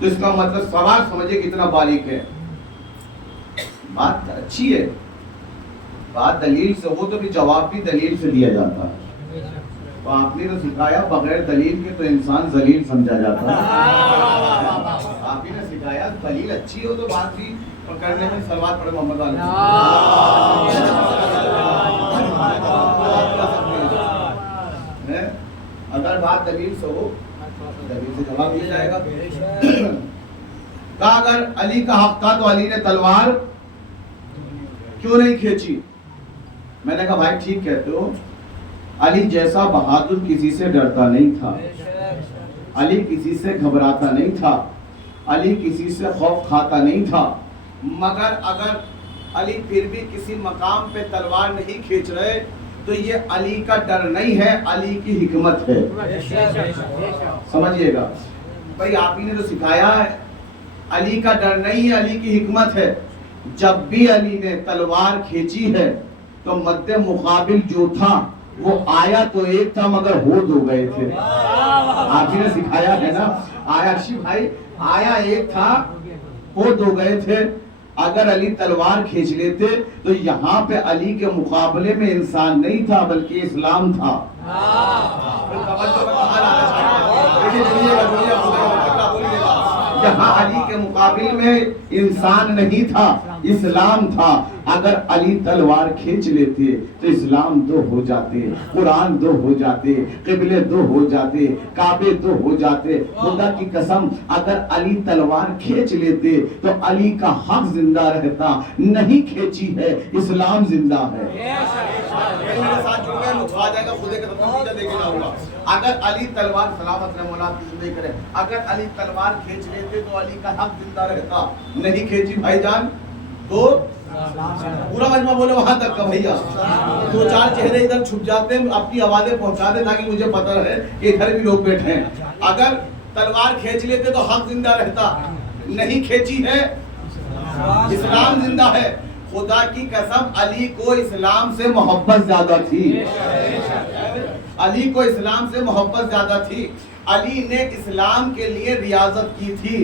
تو اس کا مطلب سوال سمجھے کتنا باریک ہے. بات اچھی ہے, بات دلیل سے ہو تو بھی جواب بھی دلیل سے دیا جاتا ہے. تو آپ نے تو سکھایا بغیر دلیل کے تو انسان ذلیل سمجھا جاتا ہے. آپ ہی نے سکھایا دلیل اچھی ہو تو بات بھی پکڑنے میں. صلوات پڑھے محمد علیہ. اگر بات دلیل سے ہو دلیل سے جواب دیا جائے گا. کہا اگر علی کا حق تھا تو علی نے تلوار کیوں نہیں کھینچی؟ میں نے کہا بھائی ٹھیک کہتے ہو, علی جیسا بہادر کسی سے ڈرتا نہیں تھا, علی کسی سے گھبراتا نہیں تھا, علی کسی سے خوف کھاتا نہیں تھا. مگر اگر علی پھر بھی کسی مقام پہ تلوار نہیں کھینچ رہے تو یہ علی کا ڈر نہیں ہے, علی کی حکمت ہے. سمجھئے گا بھائی, آپ ہی نے تو سکھایا ہے علی کا ڈر نہیں ہے, علی کی حکمت ہے. جب بھی علی نے تلوار کھینچی ہے تو مد مقابل جو تھا وہ آیا تو ایک تھا مگر ہو دو گئے تھے. آپ ہی نے سکھایا ہے نا, آیا شی بھائی, آیا ایک تھا ہو دو گئے تھے. اگر علی تلوار کھینچ لیتے تو یہاں پہ علی کے مقابلے میں انسان نہیں تھا بلکہ اسلام تھا. یہاں علی کے مقابل میں انسان نہیں تھا, اسلام تھا. اگر علی تلوار کھینچ لیتے تو اسلام دو ہو جاتے, قرآن دو ہو جاتے, قبلے دو ہو جاتے, کعبے دو ہو جاتے. خدا کی قسم اگر علی تلوار کھینچ لیتے تو علی کا حق زندہ رہتا. نہیں کھینچی ہے, اسلام زندہ ہے. اگر علی تلوار سلامت رحمہ اللہ کی زندگی کرے, اگر علی تلوار کھینچ لیتے تو علی کا حق زندہ رہتا. نہیں کھینچی بھائی جان تو پورا مجمع بولے وہاں تک کا بھیا. دو چار چہرے ادھر چھپ جاتے ہیں, اپنی آوازیں پہنچا دیں تاکہ مجھے پتہ رہے کہ ادھر بھی لوگ بیٹھے ہیں. اگر تلوار کھینچ لیتے تو حق زندہ رہتا. نہیں کھینچی ہے, اسلام زندہ ہے. خدا کی قسم علی کو اسلام سے محبت زیادہ تھی, علی کو اسلام سے محبت زیادہ تھی. علی نے اسلام کے لیے ریاضت کی تھی.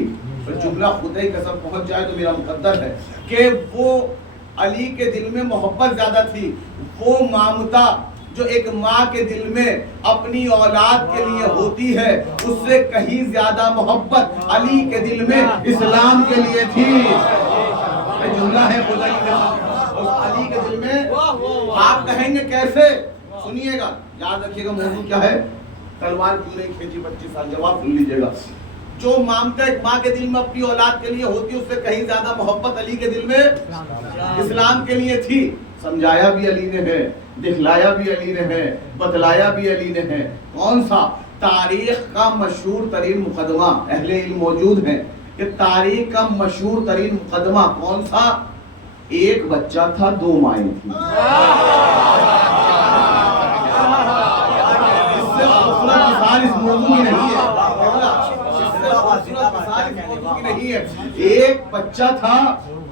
جملہ خدا کی قسم پہنچ جائے تو میرا مقدر ہے کہ وہ علی کے دل میں محبت زیادہ تھی. وہ مامتا جو ایک ماں کے دل میں اپنی اولاد کے لیے ہوتی ہے, اس سے کہیں زیادہ محبت علی کے دل میں اسلام کے لیے تھی. جملہ ہے خدا کی قسم, اس علی کے دل میں. آپ کہیں گے کیسے؟ سنیے گا, یاد رکھیے گا موضوع کیا ہے. تلوار کیوں نہیں کھینچی 25 سال, جواب سن لیجیے گا. جو مامتا ایک ماں کے دل میں اپنی اولاد کے لیے ہوتی, اس سے کہیں زیادہ محبت علی کے دل میں اسلام کے لیے تھی. سمجھایا بھی علی نے ہے, دکھلایا بھی علی نے ہے, بتلایا بھی علی نے ہے. کون سا؟ تاریخ کا مشہور ترین مقدمہ, اہل علم موجود ہیں کہ تاریخ کا مشہور ترین مقدمہ کون سا؟ ایک بچہ تھا, دو مائیں تھیں. اس سے خوبصورت مثال اس موضوع میں نہیں ہے, نہیں ہے. ایک بچہ تھا,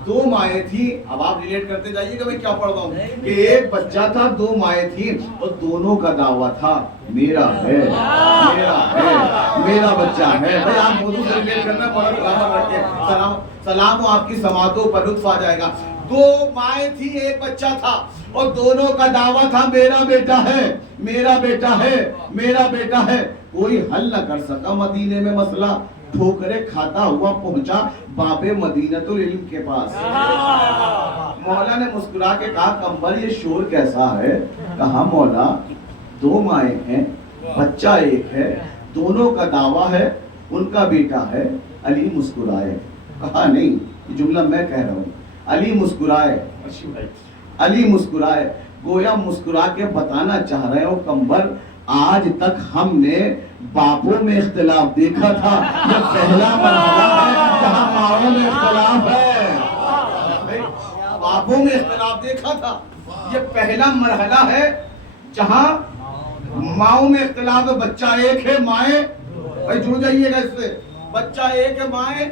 دو مائیں تھی. اب آپ ریلیٹ کرتے جائیے کہ میں کیا پڑھ رہا ہوں کہ ایک بچہ تھا, دو مائیں تھی, اور دونوں کا دعویٰ تھا میرا ہے, میرا ہے, میرا بچہ ہے. بھائی آپ موضوع سے ریلیٹ کرنا پڑا سلام پڑھ کے, سلام آپ کی سماعتوں پر لطف آ جائے گا. دو مائیں تھی, ایک بچہ تھا, اور دونوں کا دعویٰ تھا میرا بیٹا ہے, میرا بیٹا ہے, میرا بیٹا ہے. کوئی حل نہ کر سکا مدینے میں مسئلہ, ٹھوکرے کھاتا ہوا پہنچا باب مدینۃ العلم کے پاس. مولا نے مسکرا کے کہا کمبر یہ شور کیسا ہے؟ کہا مولا دو مائیں ہیں, بچہ ایک ہے, دونوں کا دعویٰ ہے ان کا بیٹا ہے. علی مسکرائے. کہا نہیں, یہ جملہ میں کہہ رہا ہوں. علی مسکرائے, علی مسکرائے, گویا مسکرا کے بتانا چاہ رہے ہو کمبر آج تک ہم نے باپوں میں اختلاف دیکھا تھا, یہ پہلا مرحلہ ہے جہاں ماؤں میں اختلاف ہے. باپوں میں اختلاف دیکھا تھا, یہ پہلا مرحلہ ہے جہاں ماؤں میں اختلاف ہے. بچہ ایک ہے, مائیں, بھائی جڑ جائیے گا اس سے, بچہ ایک ہے, مائیں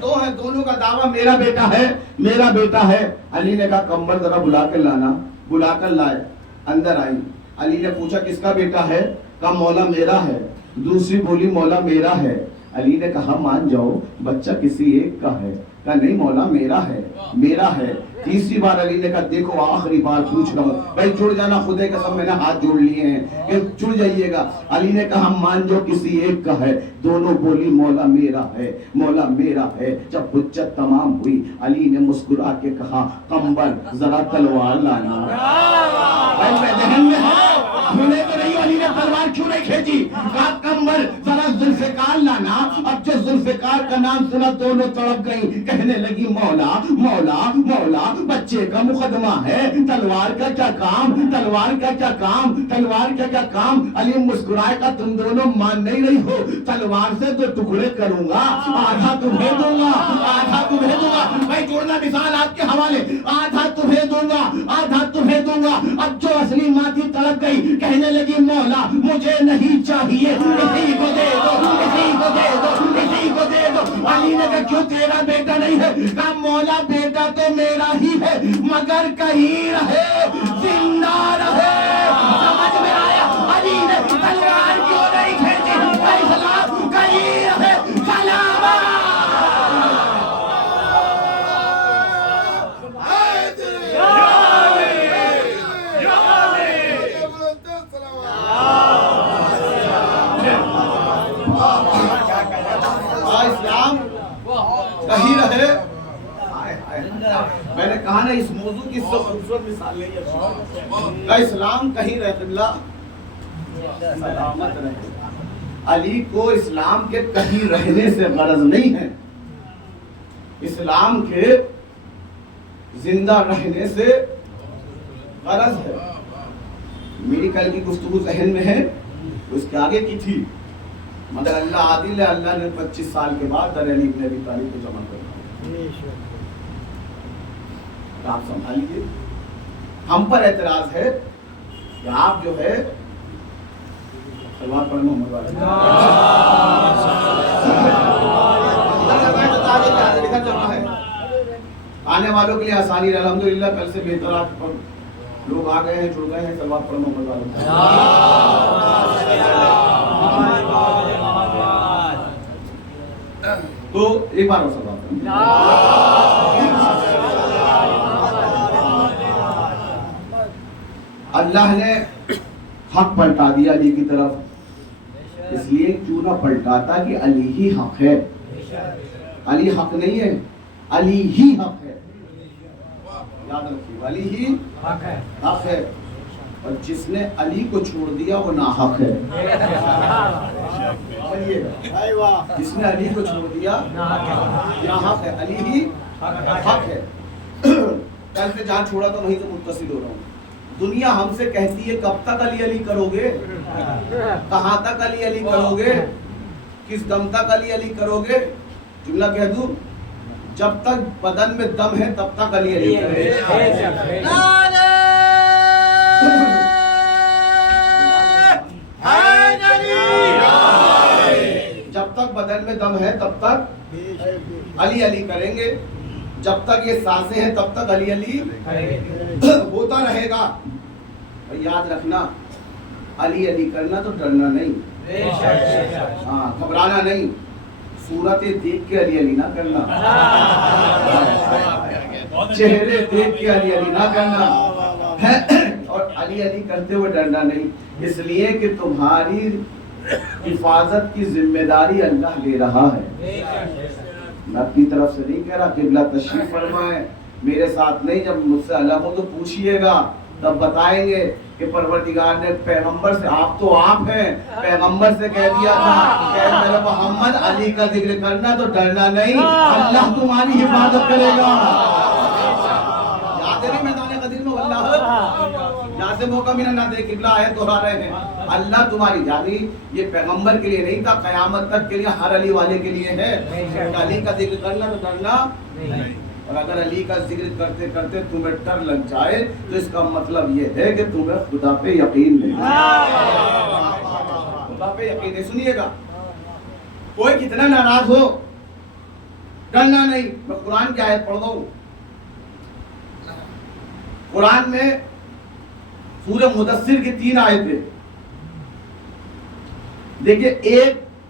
دو ہیں, دونوں کا دعویٰ میرا بیٹا ہے, میرا بیٹا ہے. علی نے کہا کمبر ذرا بلا کے لانا. بلا کر لائے, اندر آئی. علی نے پوچھا کس کا بیٹا ہے؟ کہا مولا میرا ہے. دوسری بولی مولا میرا ہے. علی نے کہا مان جاؤ بچہ کسی ایک کا ہے، کہا نہیں مولا میرا ہے، میرا ہے۔ تیسری بار علی نے کہا دیکھو آخری بار پوچھ رہا ہوں، بھائی جڑ جانا، خدا کی قسم میں نے ہاتھ جوڑ لیے ہیں کہ جڑ جائیے گا۔ علی نے کہا مان جو کسی ایک کا ہے، دونوں بولی مولا میرا ہے، مولا میرا ہے۔ جب حجت تمام ہوئی علی نے مسکرا کے کہا قمبر ذرا تلوار لانا۔ بھائی میں ذہن میں ہے بھولے تو نہیں، علی نے تلوار کیوں نہیں کھینچی؟ کہا قمبر ذرا ذوالفقار لانا۔ اب جو ذوالفقار کا نام سنا دونوں تڑپ گئی، کہنے لگی مولا مولا مولا بچے کا مقدمہ ہے، تلوار کا کیا کام، تلوار کا کیا کام، تلوار کا کیا کام۔ علی مسکرائے کا تم دونوں مان نہیں رہی ہو، تلوار سے تو ٹکڑے کروں گا، آدھا تمہیں دوں گا، آدھا تمہیں دوں گا۔ بھائی جوڑنا مثال آپ کے حوالے، آدھا تمہیں دوں گا، آدھا تمہیں دوں گا۔ اب جو اصلی ماں تھی تڑپ گئی، کہنے لگی مولا مجھے نہیں چاہیے، اسی کو دے دو، اسی کو دے دو، اسی کو دے دو۔ علی نے کہا کیوں تیرا بیٹا نہیں ہے؟ کہا مولا بیٹا تو میرا ہی ہے مگر کہیں رہے زندہ رہے۔ سمجھ میں آیا؟ علی نے تلوار کیوں نہیں کھینچی؟ اسلام کہیں رہے سلامت۔ اسلام کہیں رہے، میں نے کہا نا اس موضوع کی سب خوبصورت مثال نہیں ہے کہ اسلام کہیں رہے، قبلہ سلامت رہے۔ علی کو اسلام کے کہیں رہنے سے غرض نہیں ہے، اسلام کے زندہ رہنے سے غرض ہے۔ میری کل کی گفتگو ذہن میں ہے، اس کے آگے کی تھی، مگر اللہ عادل ہے، اللہ نے 25 سال کے بعد در علی ابن ابی طالب کو جمع کر دیا۔ آپ سنبھالیے، ہم پر اعتراض ہے کہ آپ جو ہے سلوات پڑھنا محمد والے آنے والوں کے لیے آسانی ہے، الحمدللہ کل سے بہتر آپ لوگ آ گئے ہیں، جڑ گئے ہیں، سلوات پڑھنا محمد والے۔ تو ایک بار اور سلوات اللہ نے حق پلٹا دیا علی کی طرف، اس لیے کیوں نہ پلٹاتا کہ علی ہی حق ہے، علی حق نہیں ہے، علی ہی حق ہے، یاد رکھیے علی ہی حق ہے، اور جس نے علی کو چھوڑ دیا وہ ناحق ہے۔ جس نے علی کو چھوڑ دیا ناحق ہے، علی ہی حق ہے۔ کل سے جہاں چھوڑا تو وہیں سے متصل ہو رہا ہوں۔ دنیا ہم سے کہتی ہے کب تک علی علی کرو گے، کہاں تک علی علی کرو گے، کس دم تک علی علی کرو گے؟ جملہ کہہ دوں، جب تک بدن میں دم ہے تب تک علی علی کرے۔ جب تک بدن میں دم ہے تب تک علی علی کریں گے، جب تک یہ سانسیں ہیں تب تک علی علی ہوتا رہے گا۔ یاد رکھنا، علی علی کرنا تو ڈرنا نہیں، ہاں گھبرانا نہیں، صورتیں دیکھ کے علی علی نہ کرنا، چہرے دیکھ کے علی علی نہ کرنا، اور علی علی کرتے ہوئے ڈرنا نہیں، اس لیے کہ تمہاری حفاظت کی ذمہ داری اللہ لے رہا ہے۔ میں اپنی طرف سے نہیں کہہ رہا، قبلہ تشریف فرمائیں، میرے ساتھ نہیں، جب مجھ سے الگ ہو تو پوچھئے گا، تب بتائیں گے کہ پروردگار نے پیغمبر سے، آپ تو آپ ہیں، پیغمبر سے کہہ دیا تھا کہ میرے محمد علی کا ذکر کرنا تو ڈرنا نہیں، اللہ تمہاری حفاظت کرے گا۔ یاد ہے نہیں میدان غدیر میں واللہ یہاں سے موقع ملا نہ دے، قبلہ آیت دہرا رہے ہیں، اللہ تمہاری، یعنی یہ پیغمبر کے لیے نہیں تھا، قیامت تک کے لیے ہر علی والے کے لیے ہے، علی کا ذکر کرنا تو ڈرنا نہیں۔ اور اگر علی کا ذکر کرتے کرتے تمہیں ڈر لگ جائے تو اس کا مطلب یہ ہے کہ تمہیں خدا پہ یقین نہیں، خدا پہ یقین نہیں۔ سنیے گا، کوئی کتنا ناراض ہو ڈرنا نہیں۔ میں قرآن کی آیت پڑھ دوں، قرآن میں سورہ مدثر کی 3 آیتیں دیکھیے، ایک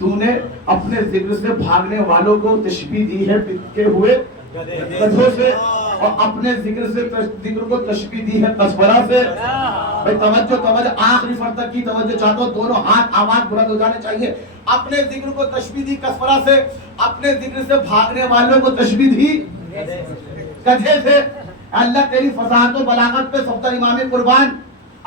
تو نے اپنے ذکر سے بھاگنے والوں کو تشبیہ دی ہے بتکے ہوئے گدھوں سے، اور اپنے ذکر سے ذکر کو تشبیہ دی ہے قصبرہ سے. بھئی توجہ آخری فرد تک کی توجہ چاہتا ہوں، دونوں ہاتھ آواز بلند ہو جانے چاہیے. اپنے ذکر کو تشبیہ دی قصبرہ سے، اپنے ذکر سے بھاگنے والوں کو تشبیہ دی گدھے سے. اللہ تیری فصاحت و بلاغت پہ صفدر امام قربان.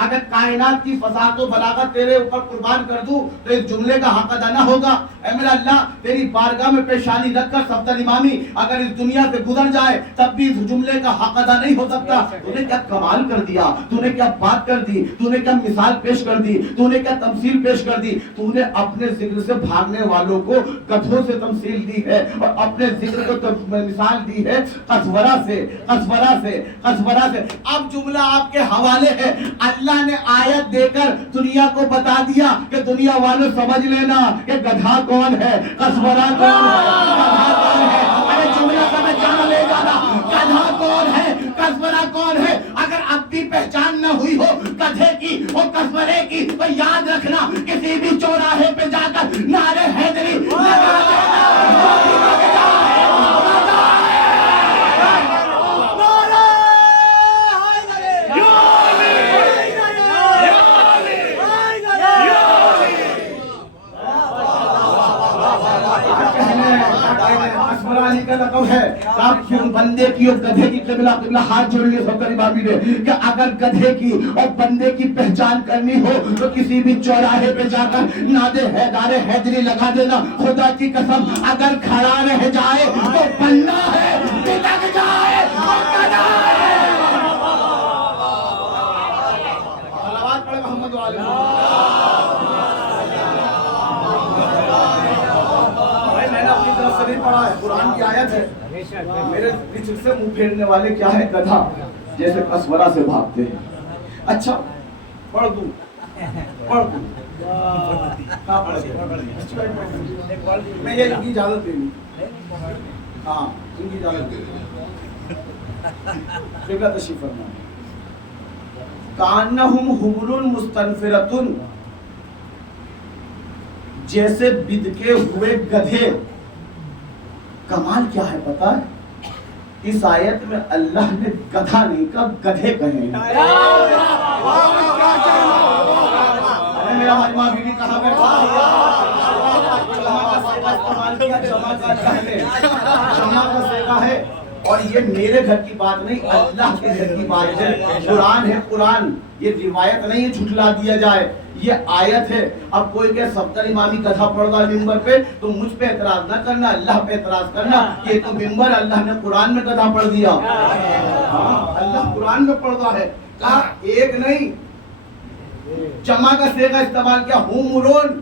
اگر کائنات کی فصاحت و بلاغت تیرے اوپر قربان کر دوں تو اس جملے کا حق ادا نہ ہوگا. اے میرا اللہ تیری بارگاہ میں پیشانی رکھ کر صفدر امامی اگر اس دنیا سے گزر جائے تب بھی اس جملے کا حق ادا نہیں ہو سکتا. تو نے کیا کمال کر دیا، تو نے کیا بات کر دی، تو نے کیا مثال پیش کر دی، تو نے کیا تمثیل پیش کر دی. تو نے اپنے ذکر سے بھاگنے والوں کو گدھوں سے تمثیل دی ہے اور اپنے ذکر کو مثال دی ہے قصبرہ سے. اب جملہ آپ کے حوالے ہے. اللہ نے آیت دے کر دنیا کو بتا دیا کہ دنیا والوں سمجھ لینا کہ گدھا کون ہے، قصبرہ کون ہے. ارے جملہ سمجھ جانا لے جانا، گدھا کون ہے، قصبرہ کون ہے. اگر اب بھی پہچان نہ ہوئی ہو گدھے کی اور قصبرے کی تو یاد رکھنا کسی بھی چوراہے پہ جا کر نعرے حیدری لگا دینا. کا لقب ہے کہ بندے کی اور گدھے کی قبلہ ہاتھ جوڑ لیے صفدر امامی نے کہ اگر گدھے کی اور بندے کی پہچان کرنی ہو تو کسی بھی چوراہے پہ جا کر نعرے حیدری لگا دینا. خدا کی قسم اگر کھڑا رہ جائے تو بندہ ہے، لگ جائے تو گدھا ہے. صلوات پڑھے محمد و آل محمد. میں نے اپنی طرف سے نہیں پڑھا ہے، قرآن کی آیت ہے. میرے ذکر سے منہ پھیرنے والے کیا ہے، گدھا جیسے قصبرہ سے بھاگتے ہیں. اچھا پڑھ دوں میں یہ ان کی اجازت دے دوں. ہاں ان کی اجازت دے دوں. قبلہ تشریف فرما. کانہم حمر مستنفرۃ، جیسے بدکے ہوئے گدھے. کمال کیا ہے پتا ہے، اس آیت میں اللہ نے گدھا نہیں کہا گدھے کہے ہیں. میرا مجمع بھی نہیں کہا بیٹھا جمع کا سیگا ہے. اور یہ میرے گھر کی بات نہیں، اللہ کے گھر کی بات ہے. قرآن ہے، قرآن یہ روایت نہیں ہے جھٹلا دیا جائے، یہ آیت ہے. اب کوئی کہ صفدر امامی گدھا پڑھ رہا ہے ممبر پہ تو مجھ پہ اعتراض نہ کرنا، اللہ پہ اعتراض کرنا. یہ تو ممبر اللہ نے قرآن میں گدھا پڑھ دیا. ہاں اللہ قرآن میں پڑھ رہا ہے. کہا ایک نہیں، جمع کا صیغہ استعمال کیا، حمرون.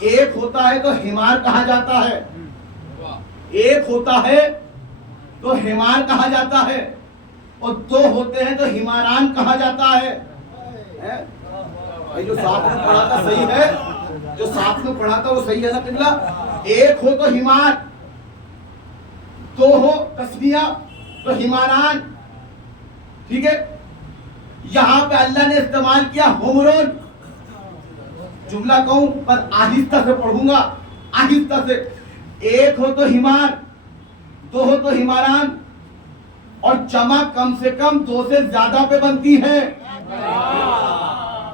ایک ہوتا ہے تو حمار کہا جاتا ہے، ایک ہوتا ہے تو حمار کہا جاتا ہے، اور دو ہوتے ہیں تو حماران کہا جاتا ہے. جو ساتھ میں پڑھا تھا صحیح ہے، جو ساتھ میں پڑھا تھا وہ صحیح ہے نا قبلہ. ایک ہو تو حمار، دو ہو تسنیہ تو حماران. ٹھیک ہے، یہاں پہ اللہ نے استعمال کیا حمرون. جملہ کہوں پر آہستہ سے پڑھوں گا، آہستہ سے. ایک ہو تو حمار، دو ہو تو حماران، اور جمع کم سے کم دو سے زیادہ پہ بنتی ہے.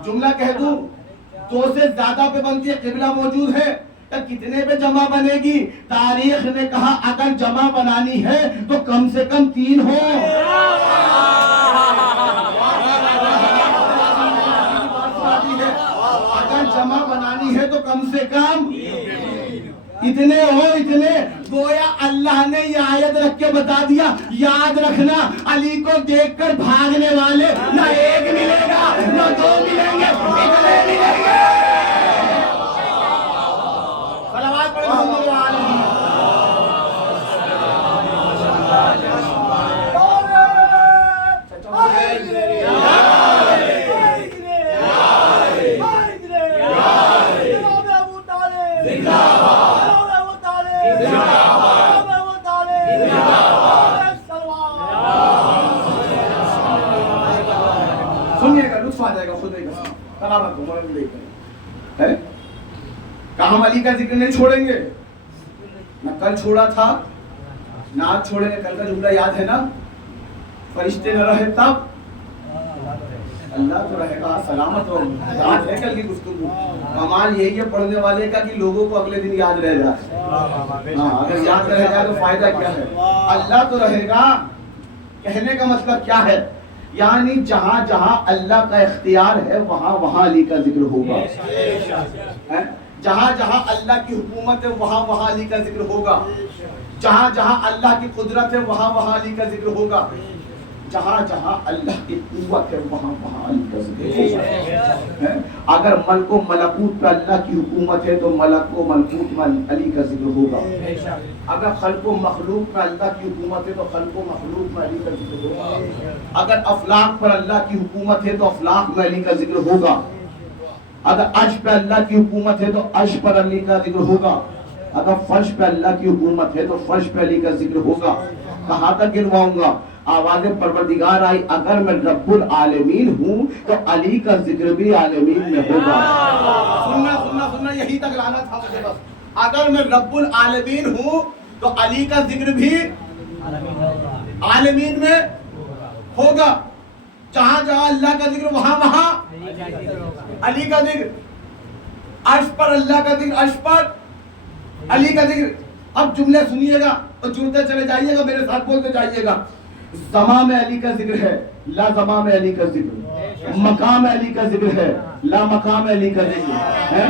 جملہ کہہ دوں دو سے زیادہ پہ بنتی ہے. قبلہ موجود ہے کتنے پہ جمع بنے گی؟ تاریخ نے کہا اگر جمع بنانی ہے تو کم سے کم 3 ہو. اگر جمع بنانی ہے تو کم سے کم اتنے ہو، اتنے. گویا اللہ نے یہ آیت رکھ کے بتا دیا. یاد رکھنا علی کو دیکھ کر بھاگنے والے نہ ایک ملے گا نہ 2 ملیں گے، اتنے ملیں گے. صلوات پڑھیں محمد و آل محمد. ہم علی کا ذکر نہیں چھوڑیں گے، نہ کل چھوڑا تھا نہ آج چھوڑیں گے. کل کا جملہ یاد ہے نا، فرشتے نہ رہے تب اللہ تو رہے گا. سلامت ہو، یاد ہے کل کی گفتگو. کمال یہی ہے پڑھنے والے کا کہ لوگوں کو اگلے دن یاد رہ جائے. اگر یاد رہ جائے تو فائدہ کیا ہے؟ اللہ تو رہے گا. کہنے کا مطلب کیا ہے؟ یعنی جہاں جہاں اللہ کا اختیار ہے وہاں وہاں علی کا ذکر ہوگا. جہاں جہاں اللہ کی حکومت ہے وہاں وہاں علی کا ذکر ہوگا. جہاں جہاں اللہ کی قدرت ہے وہاں وہاں علی کا ذکر ہوگا. جہاں جہاں اللہ کی قوت ہے وہاں وہاں علی کا ذکر ہوگا. اگر ملک و ملکوت پہ اللہ کی حکومت ہے تو ملک و ملکوت میں علی کا ذکر ہوگا. اگر خلق و مخلوق میں اللہ کی حکومت ہے تو خلق و مخلوق میں علی کا ذکر ہوگا. اگر افلاق پر اللہ کی حکومت ہے تو افلاق میں علی کا ذکر ہوگا. اگر عرش پہ اللہ کی حکومت ہے تو عرش پر علی کا ذکر ہوگا. اگر فرش پہ اللہ کی حکومت ہے تو فرش پہ علی کا ذکر ہوگا. کہاں تک گنواؤں گا؟ آواز پروردگار آئی اگر میں رب العالمین ہوں تو علی کا ذکر بھی عالمین میں ہوگا. سننا سننا سننا، یہی تک لانا تھا مجھے بس. اگر میں رب العالمین ہوں تو علی کا ذکر بھی عالمین میں ہوگا. جہاں جہاں اللہ کا ذکر وہاں وہاں علی کا ذکر. عرش پر اللہ کا ذکر، عرش پر علی کا ذکر. اب جملے سنیے گا اور جڑتے چلے جائیے گا، میرے ساتھ بولتے جائیے گا. زمان میں علی کا ذکر ہے، لا زمان میں علی کا ذکر. مقام علی کا ذکر ہے، لا مقام علی کا ذکر ہے.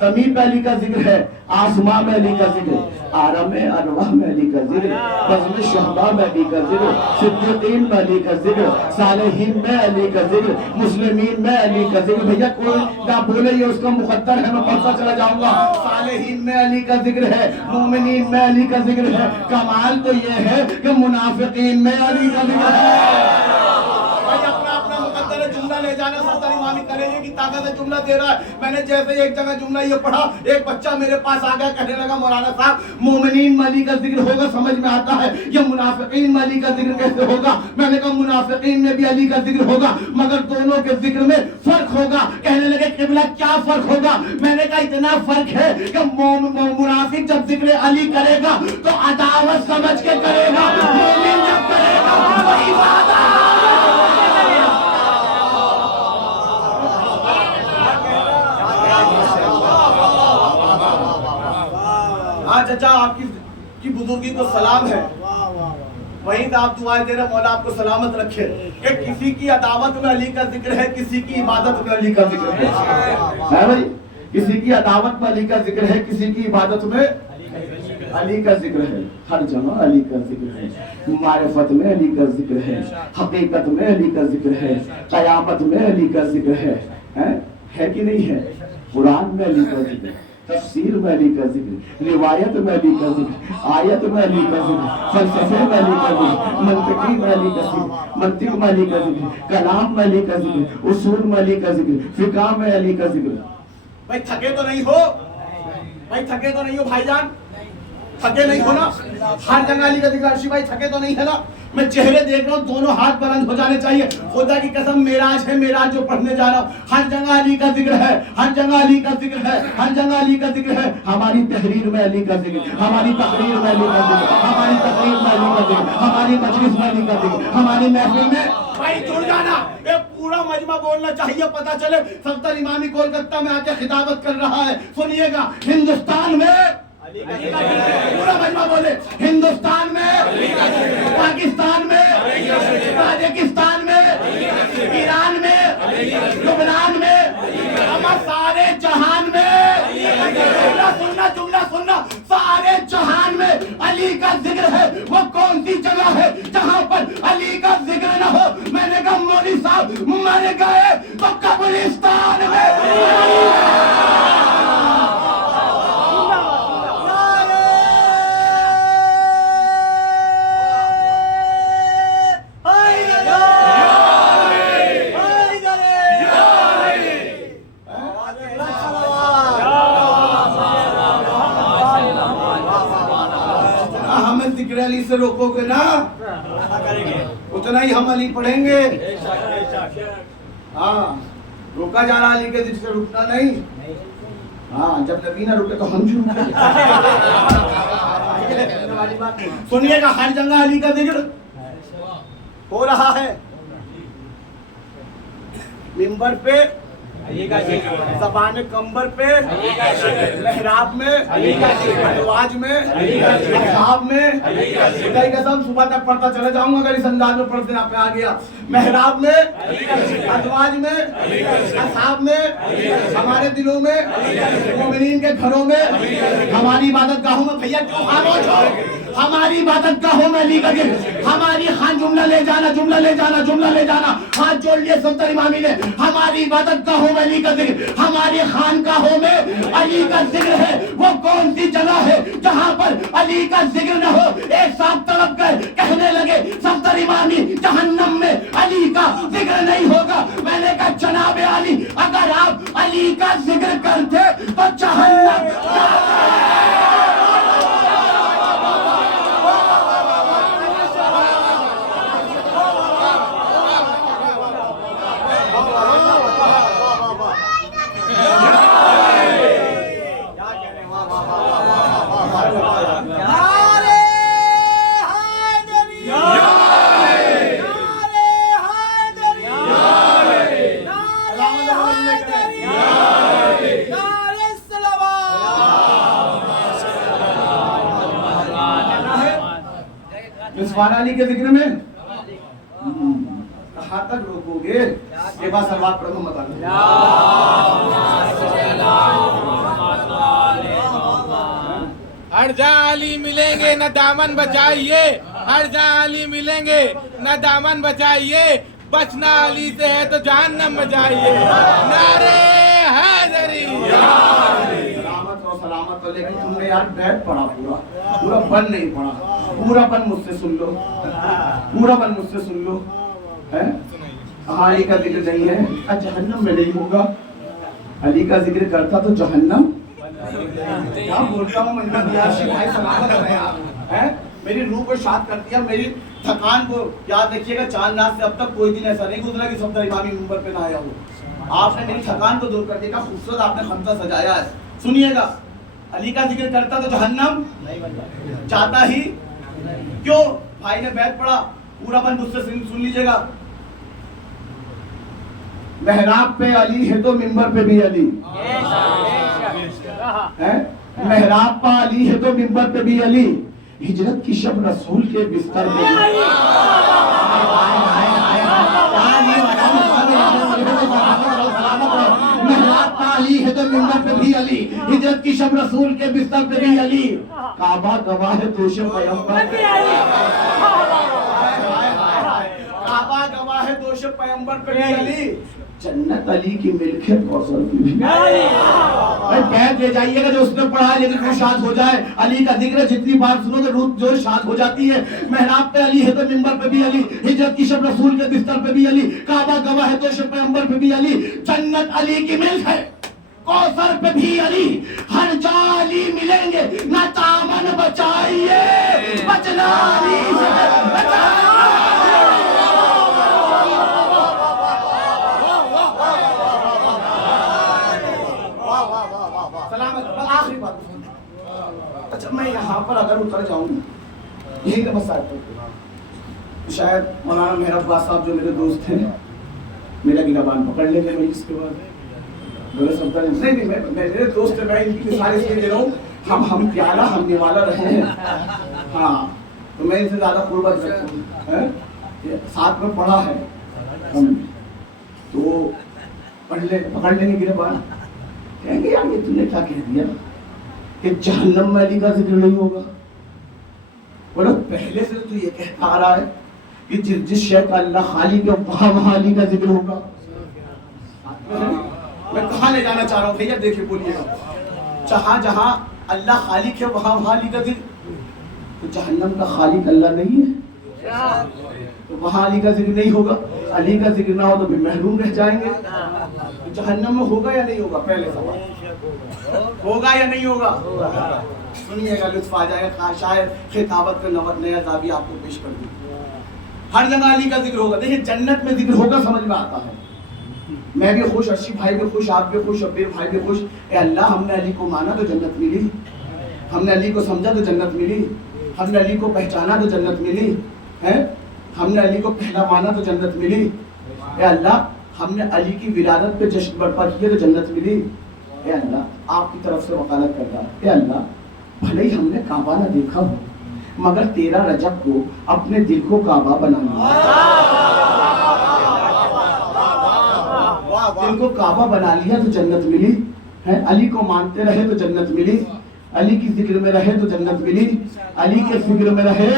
زمین پہ علی کا ذکر ہے، آسمان میں علی کا ذکر، عالم ارواح میں علی کا ذکر، بزم شہداء میں علی کا ذکر، صدیقین میں علی کا ذکر، صالحین میں علی کا ذکر، مسلمین میں علی کا ذکر. بھیا کوئی نہ بولے یہ اس کا مقدر ہے، میں پڑھتا چلا جاؤں گا. صالحین میں علی کا ذکر ہے، مومنین میں علی کا ذکر ہے. کمال تو یہ ہے کہ منافقین میں علی کا ذکر ہے. جملہ لے جانا سردار امامی کریجے کی طاقت ہے، جملہ دے رہا ہے. میں نے جیسے ایک جگہ جملہ یہ پڑھا، ایک بچہ میرے پاس آ گیا، کہنے لگا مولانا صاحب مومنین میں علی کا ذکر ہوگا، سمجھ میں آتا ہے، یہ منافقین میں علی کا ذکر کیسے ہوگا؟ میں نے کہا منافقین میں بھی علی کا ذکر ہوگا مگر دونوں کے ذکر میں فرق ہوگا. کہنے لگے قبلہ کیا فرق ہوگا؟ میں نے کہا اتنا فرق ہے کہ منافق جب ذکر علی کرے گا تو عداوت سمجھ کے کرے گا، مومن جب کرے گا وہی وعدہ. چچا آپ کی بزرگی کو سلام ہے، وہیں آپ دعائیں دے رہے، مولا آپ کو سلامت رکھے. کہ کسی کی عداوت میں علی کا ذکر ہے، کسی کی عبادت میں علی کا ذکر ہے بھائی. کسی کی عداوت میں علی کا ذکر ہے، کسی کی عبادت میں علی کا ذکر ہے. ہر جگہ علی کا ذکر ہے. معرفت میں علی کا ذکر ہے، حقیقت میں علی کا ذکر ہے، قیامت میں علی کا ذکر ہے کہ نہیں ہے؟ قرآن میں علی کا ذکر ہے، تفسیر میں علی کا ذکر، روایت میں علی کا ذکر، آیت میں علی کا ذکر، فلسفے میں علی کا ذکر، منطقی میں علی کا ذکر، منطق میں علی کا ذکر، کلام میں علی کا ذکر، اصول میں علی کا ذکر، فقہ میں علی کا ذکر. بھائی تھکے تو نہیں ہو؟ بھائی تھکے تو نہیں ہو بھائی جان؟ تھکے نہیں ہو نا؟ ہر جگہ علی کا ذکر. عرشی بھائی تھکے تو نہیں ہے نا؟ میں چہرے دیکھ رہا ہوں، دونوں ہاتھ بلند ہو جانے چاہیے. خدا کی قسم معراج ہے، معراج جو پڑھنے جا رہا ہوں، ہر جگہ علی کا ذکر ہے، ہر جگہ علی کا ذکر ہے، ہر جگہ علی کا ذکر ہے. ہماری تحریر میں علی کا ذکر، ہماری تقریر میں علی کا ذکر، ہماری تقریر میں علی کا ذکر، ہماری مجلس میں علی کا ذکر، ہماری محفل میں. بھائی جڑ جانا، ایک پورا مجمع بولنا چاہیے، پتہ چلے. سلطان امامی کولکتہ میں آ کے خطابت کر رہا ہے. سنیے گا، ہندوستان میں پورا مجمع بولے، ہندوستان میں، پاکستان میں، تاجکستان میں، ایران میں، لبنان میں، سارے جہان میں. جملہ سننا، سارے جہان میں علی کا ذکر ہے. وہ کون سی جگہ ہے جہاں پر علی کا ذکر نہ ہو؟ میں نے کہا مولوی صاحب مر گئے تو قبرستان میں. علی سے روکو گے نا اتنا ہی ہم علی پڑھیں گے. ہاں روکا جا رہا علی کے ذکر سے، رکنا نہیں. ہاں جب نبی نہ رکے تو ہم شروع کریں. سنیے گا ہر جگہ علی کا ذکر ہو رہا ہے. منبر پہ زبان کمبر پہ, محراب میں, ازواج میں, اصحاب میں, خدا کی قسم صبح تک پڑھتا چلا جاؤں گا اگر اس انداز میں پڑھ دینا پہ آ گیا. محراب میں, ازواج میں, اصحاب میں, ہمارے دلوں میں, مومنین کے گھروں میں, ہماری عبادت گاہوں میں. بھیا کیوں خاموش ہو؟ ہماری عبادت گاہوں میں علی کا ذکر. ہماری خان جملہ لے جانا, جملہ لے جانا, جملہ لے جانا. ہاتھ جوڑ لیے صفدر امامی نے. ہماری عبادت گاہوں میں علی کا ذکر, ہماری خانقاہوں میں علی کا ذکر ہے. وہ کون سی جگہ ہے جہاں پر علی کا ذکر نہ ہو؟ ایک ساتھ تڑپ کر کہنے لگے صفدر امامی جہنم میں علی کا ذکر نہیں ہوگا. میں نے کہا جناب علی اگر آپ علی کا ذکر کرتے تو جہنم علی کے ذکر میں کہاں تک روکو گے؟ یہ بات سلوات پڑھو محمد. ہر جہاں علی ملیں گے نہ دامن بچائیے, ہر جہاں علی ملیں گے نہ دامن بچائیے, بچنا علی سے ہے تو جہنم میں جائیے. نعرے حیدری. سلامت و سلامت. لیکن تم نے یار بیت پڑھا, پورا بن نہیں پڑھا. پورا بن مجھ سے سن لو, پورا بن مجھ سے سن لو. علی کا ذکر نہیں ہے جہنم میں نہیں ہوگا. علی کا ذکر کرتا تو جہنم. کیا بولتا ہوں میں بھائی, سلامت رہے آپ. میری روح کو شاد کر دیا, میری تھکان کو. یاد رکھیے گا چاند رات سے اب تک کوئی دن ایسا نہیں گزرا کہ صفدر امامی منبر پہ نہ آیا ہو. آپ نے میری تھکان کو دور کر دیا. خوبصورت آپ نے خمسہ سجایا ہے. سنیے گا علی کا ذکر کرتا تو جہنم چاہتا ہی کیوں؟ بھائی نے بیت پڑھا, پورا بن مجھ سے سن لیجیے گا. محراب پہ علی ہے تو منبر پہ بھی علی. محراب پہ علی ہے تو منبر پہ بھی علی. ہجرت کی شب رسول کے بستر میں محراب پہ علی ہے تو منبر پہ بھی علی. ہجرت کی شب رسول کے بستر پہ بھی علی. کعبہ گواہ ہے دوش پیغمبر پہ کعبہ گواہ ہے دوش پیغمبر پہ بھی علی. جنت علی کی ملک ہے کوثر کی بھی. بیت لے جائیے گا جو اس نے پڑھا ہے لیکن وہ شاد ہو جائے. علی کا ذکر جتنی بار سنو تو روح جو شاد ہو جاتی ہے. محراب پہ علی ہے تو منبر پہ بھی علی. ہجرت کی شب رسول کے بستر پہ بھی علی. کعبہ گواہ ہے دوش پیغمبر پہ بھی علی. جنت علی کی ملک ہے, کوثر پہ بھی علی. ہر جا علی ملیں گے نہ دامن بچائیے, بچنا علی سے بچائیے. آخری بات. اچھا میں یہاں پر اگر اتر جاؤں یہی کا مسئلہ ہے, شاید مولانا مہر عباس صاحب جو میرے دوست تھے میرا گربان پکڑ لیں گے. اس کے بعد نہیں میرے دوست میں ان کی مثال اس لیے دے رہا ہوں, ہم پیارا ہم نوالا رہے ہیں. ہاں تو میں ان سے زیادہ قربت رکھتا ہوں. ساتھ میں پڑھا ہے ہم تو پکڑ لیں گے گربان. کہیں گے یار یہ تم نے کیا کہہ دیا کہ جہنم میں علی کا ذکر نہیں ہوگا. بولو پہلے سے تو یہ کہتا آ رہا ہے کہ جس شے کا اللہ خالق ہے وہاں علی کا ذکر ہوگا. میں کہاں لے جانا چاہ رہا ہوں بھیا دیکھیں بولیے گا. جہاں جہاں اللہ خالق ہے وہاں علی کا ذکر. تو جہنم کا خالق اللہ نہیں ہے تو وہاں علی کا ذکر نہیں ہوگا. علی کا ذکر نہ ہو تو پھر محروم رہ جائیں گے. جہنم میں ہوگا یا نہیں ہوگا؟ پہلے سوال ہوگا یا نہیں ہوگا؟ سنیے گا لطف آ جائے گا. شاید خطابت کا نیا زاویہ آپ کو پیش کر دوں. ہر جگہ علی کا ذکر ہوگا. دیکھیں جنت میں ذکر ہوگا سمجھ میں آتا ہے. میں بھی خوش, ارشی بھائی بھی خوش, آپ بھی خوش, شبیر بھائی بھی خوش. اے اللہ ہم نے علی کو مانا تو جنت ملی, ہم نے علی کو سمجھا تو جنت ملی, ہم نے علی کو پہچانا تو جنت ملی ہے, ہم نے علی کو پہلا مانا تو جنت ملی. اے اللہ ہم نے علی کی ولادت پہ جشن برپا کیا تو جنت ملی. اے اللہ آپ کی طرف سے وکالت کرتا, اے اللہ بھلے ہی ہم نے کعبہ نہ دیکھا ہو مگر 13 رجب کو اپنے دل کو کعبہ بنا لیا, دل کو کعبہ بنا لیا تو جنت ملی ہے. علی کو مانتے رہے تو جنت ملی, علی کی ذکر میں رہے تو جنت ملی, علی کے فکر میں رہے.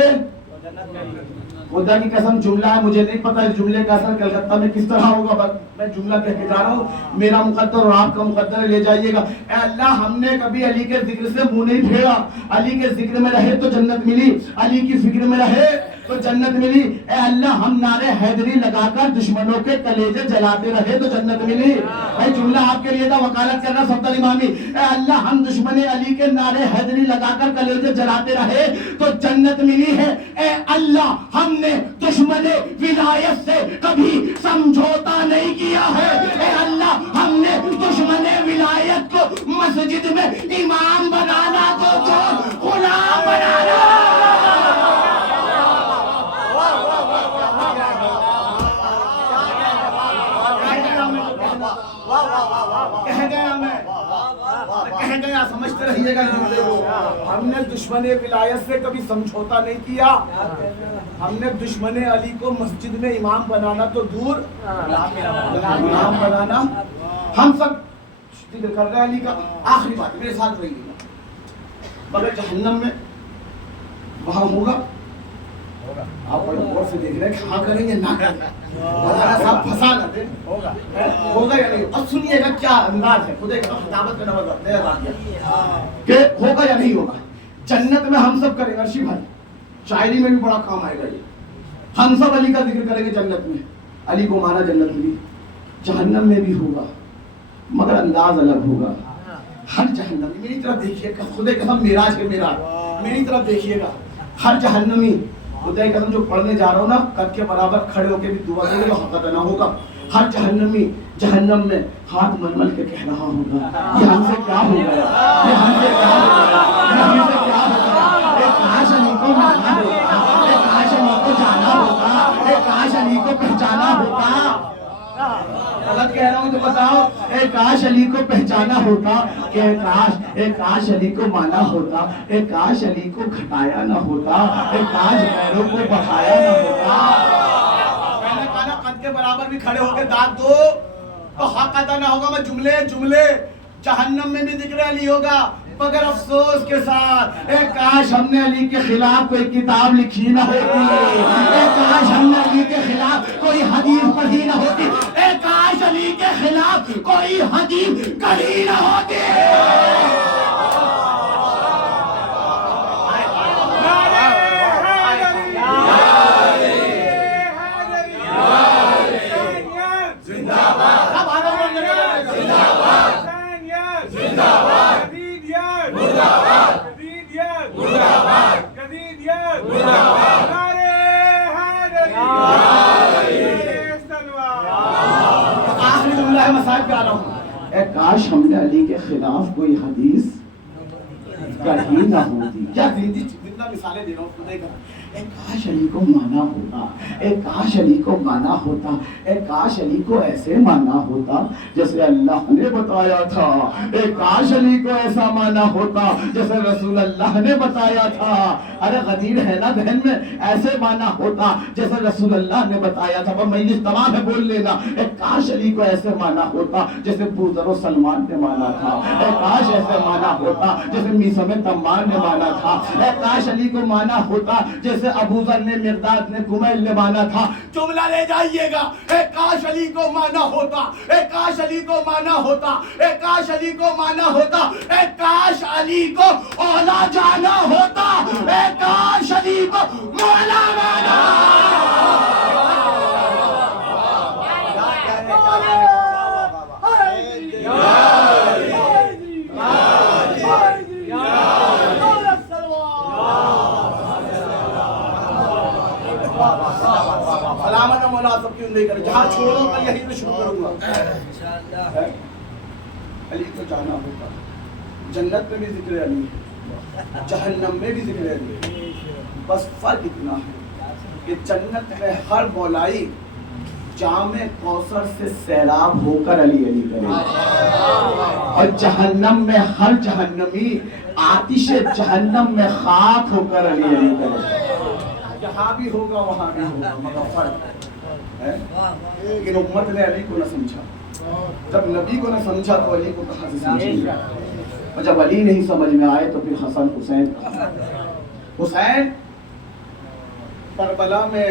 خدا کی قسم جملہ ہے, مجھے نہیں پتا اس جملے کا اثر کلکتہ میں کس طرح ہوگا, بس میں جملہ کہہ کے جا رہا ہوں, میرا مقدر اور آپ کا مقدر لے جائیے گا. اے اللہ ہم نے کبھی علی کے ذکر سے منہ نہیں پھیرا, علی کے ذکر میں رہے تو جنت ملی, علی کی فکر میں رہے تو جنت ملی. اے اللہ ہم نعرے حیدری لگا کر دشمنوں کے کلیجے جلاتے رہے تو جنت ملی. اے جملہ آپ کے لیے تھا, وکالت کرنا صفدر امامی. اے اللہ ہم دشمن علی کے نعرے حیدری لگا کر کلیجے جلاتے رہے تو جنت ملی ہے. اے اللہ ہم نے دشمن ولایت سے کبھی سمجھوتا نہیں کیا ہے. اے اللہ ہم نے دشمن ولایت کو مسجد میں امام بنانا تو چھوڑ غلام بنانا. کہہ گیا سمجھتے رہیے گا جملے کو, ہم نے دشمن ولایت سے کبھی سمجھوتا نہیں کیا, ہم نے دشمن علی کو مسجد میں امام بنانا تو دور امام بنانا. ہم سب ذکر کر رہے ہیں علی کا. آخری بات میرے ساتھ رہیے گا, مگر جہنم میں وہاں ہوگا, آپ بڑے غور سے دیکھ رہے ہیں کہ ہاں کریں گے نہ کریں, صاحب پھنسا نہ دیں, ہوگا یا نہیں. اب سنیے گا کیا انداز ہے, خدا کا خطابت کا نظر کہ ہوگا یا نہیں ہوگا. جنت میں ہم سب کریں گے, ارشی بھائی شاعری میں بھی بڑا کام آئے گا یہ, ہم سب علی کا ذکر کریں گے جنت میں, علی کو مانا جنت میں. جہنم میں بھی ہوگا مگر انداز الگ ہوگا. ہر جہنمی, میری طرف دیکھیے گا, خدا کا معراج کے معراج, میری طرف دیکھیے گا. ہر جہنمی خدا کی قسم جو پڑھنے جا رہا ہوں نا, قد کے برابر کھڑے ہو کے بھی دعا دیں گے تو حقیقت نہ ہوگا. ہر جہنمی جہنم میں ہاتھ مل مل کے کہہ رہا ہوگا, یہ ہم سے کیا ہو گیا, یہ ہم سے کیا ہو گیا, یہ ہم سے کیا ہو گیا. اے کاش علی کو ماننا ہوتا, اے کاش علی کو جانا ہوتا, اے کاش علی کو پہچانا ہوتا. غلط کہہ رہا ہوں تو بتاؤ. اے کاش علی کو پہچانا ہوتا, کہ اے کاش علی کو مانا ہوتا, اے کاش علی کو گھٹایا نہ ہوتا, اے کاش غیروں کو بڑھایا نہ ہوتا. میں نے کہا نا قد کے برابر بھی کھڑے ہو کے داد دو تو حق ادا نہ ہوگا. میں جملے جہنم میں بھی ذکر علی ہوگا مگر افسوس کے ساتھ. اے کاش ہم نے علی کے خلاف کوئی کتاب لکھی نہ ہوتی, اے کاش ہم نے علی کے خلاف کوئی حدیث پڑھی نہ ہوتی, اے کاش علی کے خلاف کوئی حدیث کڑھی نہ ہوتی. اے کاش ہم نے علی کے خلاف کوئی حدیث کہی نہ ہوتی. کیا زندہ مثالیں دے رہا ہوں خدا کا. اے کاش علی کو مانا ہوتا, اے کاش علی کو مانا ہوتا, اے کاش علی کو ایسے مانا ہوتا جیسے اللہ نے بتایا تھا, اے کاش علی کو ایسا مانا ہوتا جیسے رسول اللہ نے بتایا تھا. ارے غدیر ہے نا ذہن میں, ایسے مانا ہوتا جیسے رسول اللہ نے بتایا تھا. مجلس تمام ہے بول لینا, اے کاش علی کو ایسے مانا ہوتا جیسے بوذر و سلمان نے مانا تھا, اے کاش ایسے مانا ہوتا جیسے میثم تمام نے مانا تھا, اے کاش علی کو مانا ہوتا جیسے ابو ذر نے, مقداد نے, کمیل نے مانا تھا. جملہ لے جائیے گا. اے کاش علی کو مانا ہوتا, اے کاش علی کو مانا ہوتا, اے کاش علی کو مانا ہوتا, اے کاش علی کو اولا جانا ہوتا, اے کاش علی کو مولا مانا. سلامت مولا سب کی زندگی کرے. جہاں چھوڑوں کل یہیں پہ شروع کروں گا. علی کو جانا ہوگا. جنت میں بھی ذکر علی ہے, جہنم میں بھی ذکر علی ہے. بس فرق اتنا ہے کہ جنت میں ہر مولائی جام کوثر سے سیراب ہو کر علی علی کرے, اور جہنم میں ہر جہنمی آتش جہنم میں خاک ہو کر علی علی کرے. یہاں بھی ہوگا وہاں بھی ہوگا, مگر فرق ہے. لیکن امت نے علی کو نہ سمجھا. جب نبی کو نہ سمجھا تو علی کو کہاں سے سمجھیں گے, اور جب علی نہیں سمجھ میں آئے تو پھر حسن حسین. حسین کربلا میں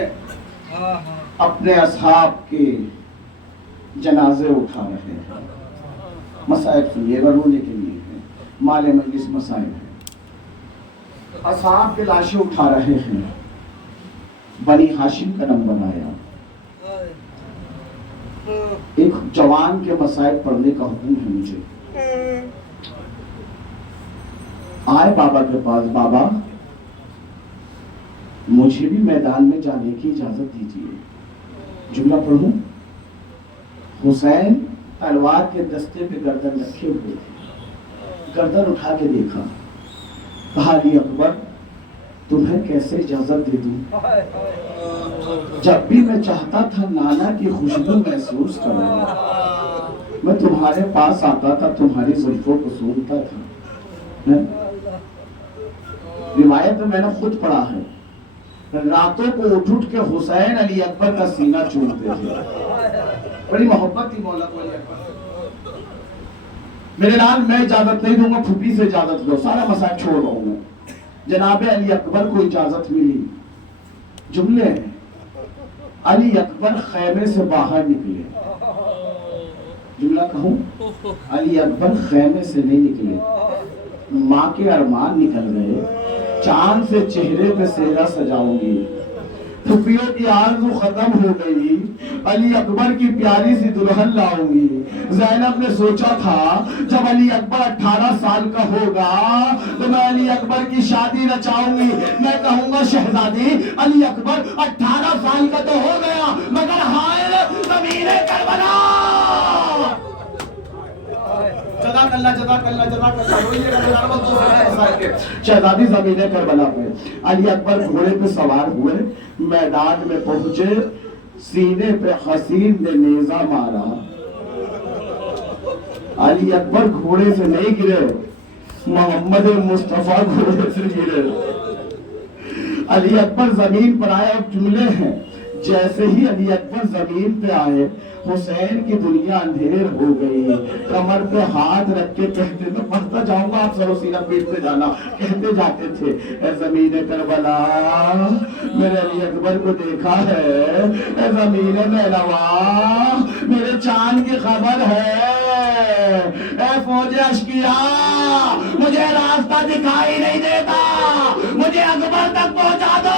اپنے اصحاب کے جنازے اٹھا رہے ہیں. مسائب سنیے گا, رونے کے لیے ہیں, مال مجلس مسائب ہیں. اصحاب کے لاشیں اٹھا رہے ہیں. بنی ہاشم کا نمبر آیا. ایک جوان کے مسائب پڑھنے کا حکم ہے مجھے. آئے بابا کے پاس, بابا مجھے بھی میدان میں جانے کی اجازت دیجیے. جملہ پڑھوں. حسین تلوار کے دستے پہ گردن رکھے ہوئے تھے. گردن اٹھا کے دیکھا, کہا علی اکبر تمہیں کیسے اجازت دے دوں؟ جب بھی میں چاہتا تھا نانا کی خوشبو محسوس کروں, میں تمہارے پاس آتا تھا, تمہاری زلفوں کو سونگھتا تھا. روایت میں نے خود پڑھا ہے, راتوں کو اٹھ اٹھ کے حسین علی اکبر کا سینہ چومتے تھے. بڑی محبت تھی مولا کو علی اکبر. میرے لال میں اجازت نہیں دوں گا, پھوپھی سے اجازت دو, سارا مسائل چھوڑ رہا ہوں میں. جناب علی اکبر کو اجازت ملی. جملے ہیں, علی اکبر خیمے سے باہر نکلے. جملہ کہوں, علی اکبر خیمے سے نہیں نکلے, ماں کے ارمان نکل گئے. چاند سے چہرے پہ سہرا سجاؤں گی, پھپھیوں کی آرزو ختم ہو گئی, علی اکبر کی پیاری سی دلہن لاؤں گی. زینب نے سوچا تھا جب علی اکبر 18 سال کا ہوگا تو میں علی اکبر کی شادی رچاؤں گی. میں کہوں گا شہزادی علی اکبر 18 سال کا تو ہو گیا, مگر حائل زمین کربلا. جزاک اللہ جزاک اللہ جزاک اللہ. شہزادی زمین کربلا پہ علی اکبر گھوڑے پہ سوار ہوئے, میدان میں پہنچے. سینے پہ حسین نے نیزہ مارا. علی اکبر گھوڑے سے نہیں گرے, محمد مصطفیٰ گھوڑے سے گرے. علی اکبر زمین پر آئے. اب جملے ہیں, جیسے ہی علی اکبر زمین پہ آئے حسین کی دنیا اندھیر ہو گئی. کمر پہ ہاتھ رکھ کے کہتے, تو پڑھتا جاؤں گا, آپ سر و سینہ پیٹتے جانا, کہتے جاتے تھے اے زمین کربلا میرے علی اکبر کو دیکھا ہے, اے زمین نیلوا میرے چاند کی خبر ہے, اے فوج اشکیاء مجھے راستہ دکھائی نہیں دیتا, مجھے اکبر تک پہنچا دو.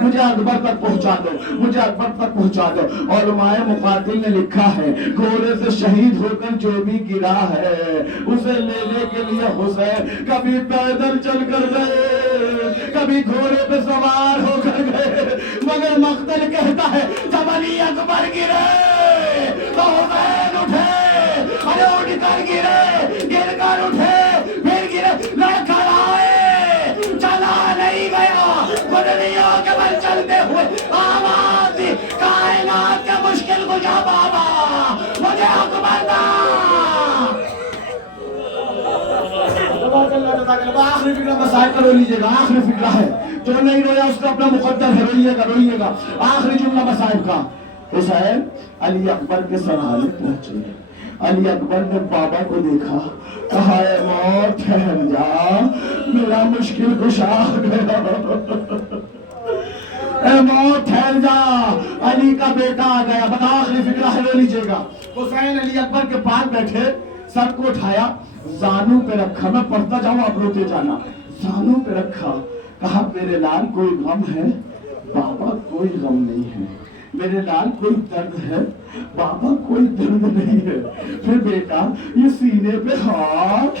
مجھے اکبر تک پہنچا دو, مجھے اکبر تک پہنچا دو. علماء مقاتل نے لکھا ہے, گھوڑے سے شہید ہو کر جو بھی گرا ہے اسے لینے کے لیے حسین کبھی پیدل چل کر گئے, کبھی گھوڑے پہ سوار ہو کر گئے, مگر مقتل کہتا ہے جب علی اکبر گرے تو حسین اٹھے. ارے اٹھ کر گرے, گر کر اٹھے, پھر گرے, لڑکھڑ آئے, چلا نہیں گیا. بدنیا کے بل چلتے ہوئے آواز دی, کائنات کے مشکل کشا بابا مجھے اکبر دا. آخری فکرہ مسائل کا رو لیجئے گا, آخری فکرہ ہے, جو نہیں رویا اس کا اپنا مقدر ہے, روئیے گا روئیے گا. آخری جملہ مسائل کا. حسین علی اکبر کے سرانے پہنچے. علی اکبر نے بابا کو دیکھا, کہا اے موت ٹھہر جا, میرا مشکل کشا گیا, اے موت ٹھہر جا, علی کا بیٹا آ گیا. بتا آخری فکرہ ہے, رو لیجئے گا. حسین علی اکبر کے پاس بیٹھے, سر کو اٹھایا, زانوں پہ رکھا, میں پڑھتا جاؤں آپ روتے جانا. زانوں پہ رکھا, کہا میرے لال کوئی غم ہے؟ بابا کوئی غم نہیں ہے. میرے لال کوئی درد ہے؟ بابا کوئی درد نہیں ہے. پھر بیٹا یہ سینے پہ ہاتھ